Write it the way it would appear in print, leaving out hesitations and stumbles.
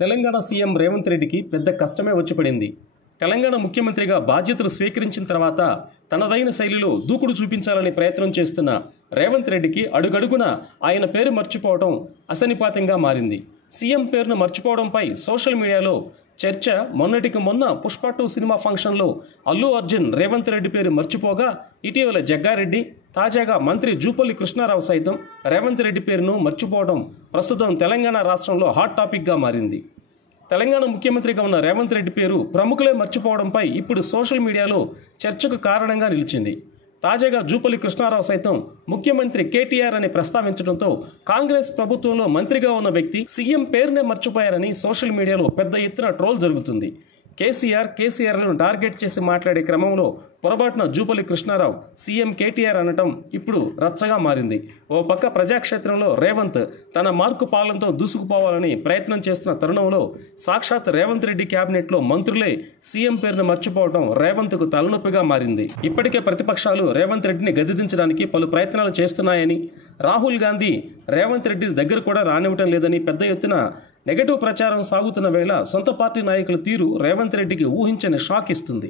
Telangana CM Revanth రెడ్డికి పెద్ద కష్టమే వచ్చిపడింది. తెలంగాణ ముఖ్యమంత్రిగా బాధ్యతలు స్వీకరించిన తర్వాత తనదైన శైలిలో దూకుడు చూపించాలని ప్రయత్నం చేస్తున్న రేవంత్ రెడ్డికి అడుగడుగున ఆయన పేరు మర్చిపోవడం అసనిపాతంగా మారింది. సీఎం పేరును మర్చిపోవడంపై సోషల్ మీడియాలో చర్చ మొన్నటికి మొన్న పుష్ప 2 సినిమా ఫంక్షన్లో అల్లు అర్జున్ రేవంత్ రెడ్డి పేరు మర్చిపోగా, ఇటీవల జగ్గారెడ్డి, తాజాగా మంత్రి జూపల్లి కృష్ణారావు సైతం రేవంత్ రెడ్డి పేరును మర్చిపోవడం ప్రస్తుతం తెలంగాణ రాష్ట్రంలో హాట్ టాపిక్గా మారింది. తెలంగాణ ముఖ్యమంత్రిగా ఉన్న రేవంత్ రెడ్డి పేరు ప్రముఖులే మర్చిపోవడంపై ఇప్పుడు సోషల్ మీడియాలో చర్చకు కారణంగా నిలిచింది. తాజాగా జూపల్లి కృష్ణారావు సైతం ముఖ్యమంత్రి కేటీఆర్ అని ప్రస్తావించడంతో కాంగ్రెస్ ప్రభుత్వంలో మంత్రిగా ఉన్న వ్యక్తి సీఎం పేరునే మర్చిపోయారని సోషల్ మీడియాలో పెద్ద ఎత్తున ట్రోల్ జరుగుతుంది. కేసీఆర్లను టార్గెట్ చేసి మాట్లాడే క్రమంలో పొరపాటున జూపల్లి కృష్ణారావు సీఎం కేటీఆర్ అనటం ఇప్పుడు రచ్చగా మారింది. ఓ పక్క ప్రజాక్షేత్రంలో రేవంత్ తన మార్కు పాలనతో దూసుకుపోవాలని ప్రయత్నం చేస్తున్న తరుణంలో సాక్షాత్ రేవంత్ రెడ్డి క్యాబినెట్లో మంత్రులే సీఎం పేరును మర్చిపోవడం రేవంత్కు తలనొప్పిగా మారింది. ఇప్పటికే ప్రతిపక్షాలు రేవంత్ రెడ్డిని గద్దెదించడానికి పలు ప్రయత్నాలు చేస్తున్నాయని, రాహుల్ గాంధీ రేవంత్ రెడ్డిని దగ్గర కూడా రానివ్వటం లేదని పెద్ద ఎత్తున నెగటివ్ ప్రచారం సాగుతున్న వేళ సొంత పార్టీ నాయకుల తీరు రేవంత్ రెడ్డికి ఊహించని షాక్ ఇస్తుంది.